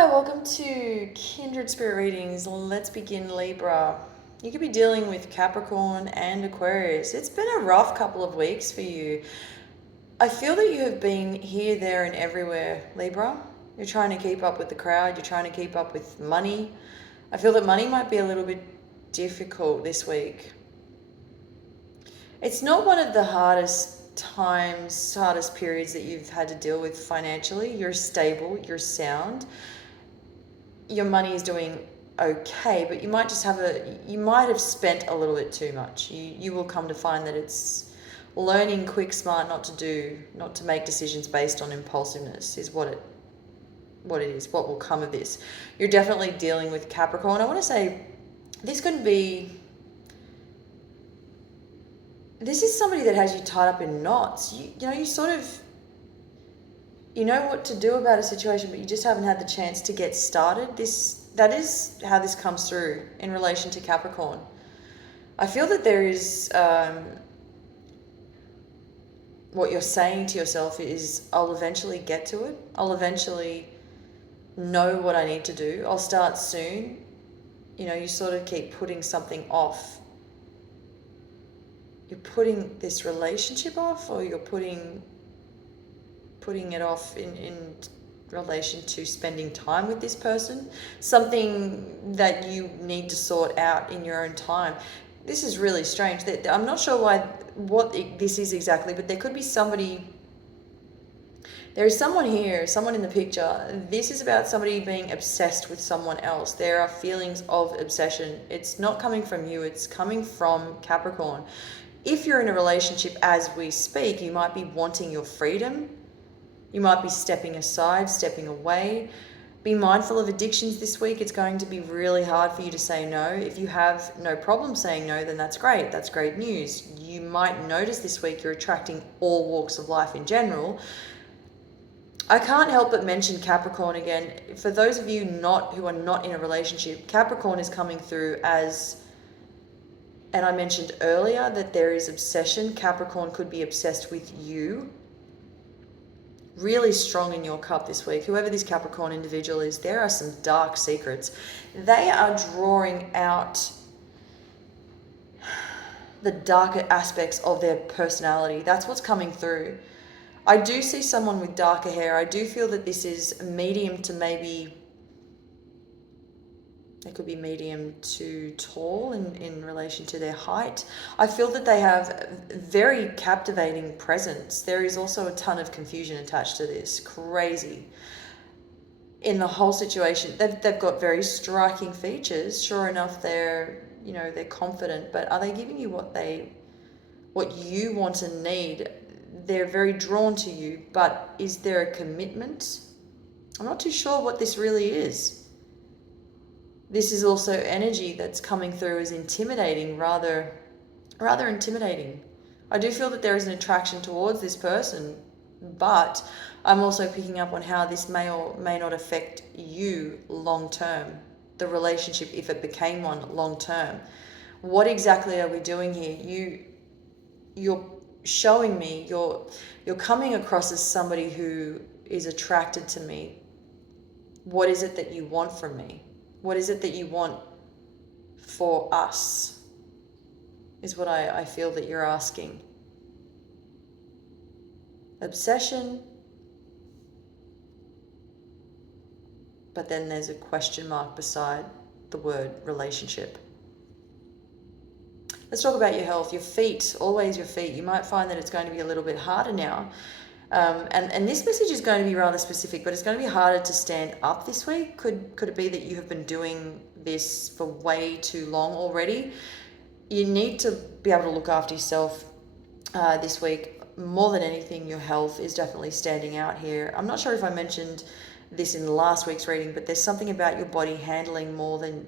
Hi, welcome to Kindred Spirit Readings. Let's begin, Libra. You could be dealing with Capricorn and Aquarius. It's been a rough couple of weeks for you. I feel that you have been here, there, and everywhere, Libra. You're trying to keep up with the crowd, you're trying to keep up with money. I feel that money might be a little bit difficult this week. It's not one of the hardest periods that you've had to deal with financially. You're stable, you're sound. Your money is doing okay, but you might just you might have spent a little bit too much. You will come to find that it's learning quick, smart, not to make decisions based on impulsiveness is what it is, what will come of this. You're definitely dealing with Capricorn. I want to say this is somebody that has you tied up in knots. You know what to do about a situation, but you just haven't had the chance to get started. That is how this comes through in relation to Capricorn. I feel that there is what you're saying to yourself is, I'll eventually get to it. I'll eventually know what I need to do. I'll start soon. You sort of keep putting something off. You're putting this relationship off, or you're putting it off in relation to spending time with this person, something that you need to sort out in your own time. This is really strange. I'm not sure what this is exactly, but there could be there is someone here, someone in the picture. This is about somebody being obsessed with someone else. There are feelings of obsession. It's not coming from you, it's coming from Capricorn. If you're in a relationship as we speak, you might be wanting your freedom. You might be stepping aside, stepping away. Be mindful of addictions this week. It's going to be really hard for you to say no. If you have no problem saying no, then that's great. That's great news. You might notice this week you're attracting all walks of life in general. I can't help but mention Capricorn again. For those of you who are not in a relationship, Capricorn is coming through as, and I mentioned earlier that there is obsession. Capricorn could be obsessed with you. Really strong in your cup this week. Whoever this Capricorn individual is, there are some dark secrets. They are drawing out the darker aspects of their personality. That's what's coming through. I do see someone with darker hair. I do feel that this is medium to maybe, it could be medium to tall in relation to their height. I feel that they have very captivating presence. There is also a ton of confusion attached to this. Crazy. In the whole situation, they've got very striking features. Sure enough, they're confident, but are they giving you what you want and need? They're very drawn to you, but is there a commitment? I'm not too sure what this really is. This is also energy that's coming through as intimidating, rather intimidating. I do feel that there is an attraction towards this person, but I'm also picking up on how this may or may not affect you long term, the relationship if it became one long term. What exactly are we doing here? You're showing me, you're coming across as somebody who is attracted to me. What is it that you want from me? What is it that you want for us? Is what I feel that you're asking. Obsession, but then there's a question mark beside the word relationship. Let's talk about your health. Your feet, always your feet. You might find that it's going to be a little bit harder now. And this message is going to be rather specific, but it's going to be harder to stand up this week. Could it be that you have been doing this for way too long already? You need to be able to look after yourself this week. More than anything, your health is definitely standing out here. I'm not sure if I mentioned this in last week's reading, but there's something about your body handling more than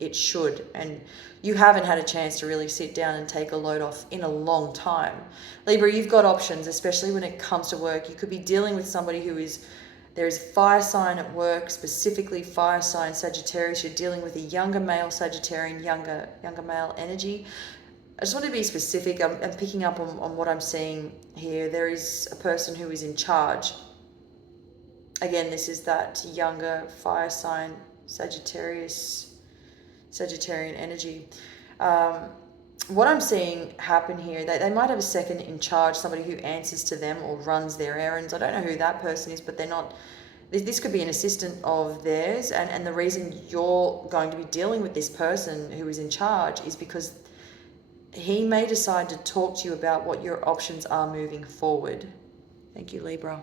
it should, and you haven't had a chance to really sit down and take a load off in a long time. Libra, you've got options, especially when it comes to work. You could be dealing with somebody there is fire sign at work, specifically fire sign Sagittarius. You're dealing with a younger male Sagittarian, younger male energy. I just want to be specific. I'm picking up on what I'm seeing here. There is a person who is in charge. Again, this is that younger fire sign, Sagittarian energy. What I'm seeing happen here, they might have a second in charge, somebody who answers to them or runs their errands. I don't know who that person is, but they're not. This could be an assistant of theirs, and the reason you're going to be dealing with this person who is in charge is because he may decide to talk to you about what your options are moving forward. Thank you, Libra.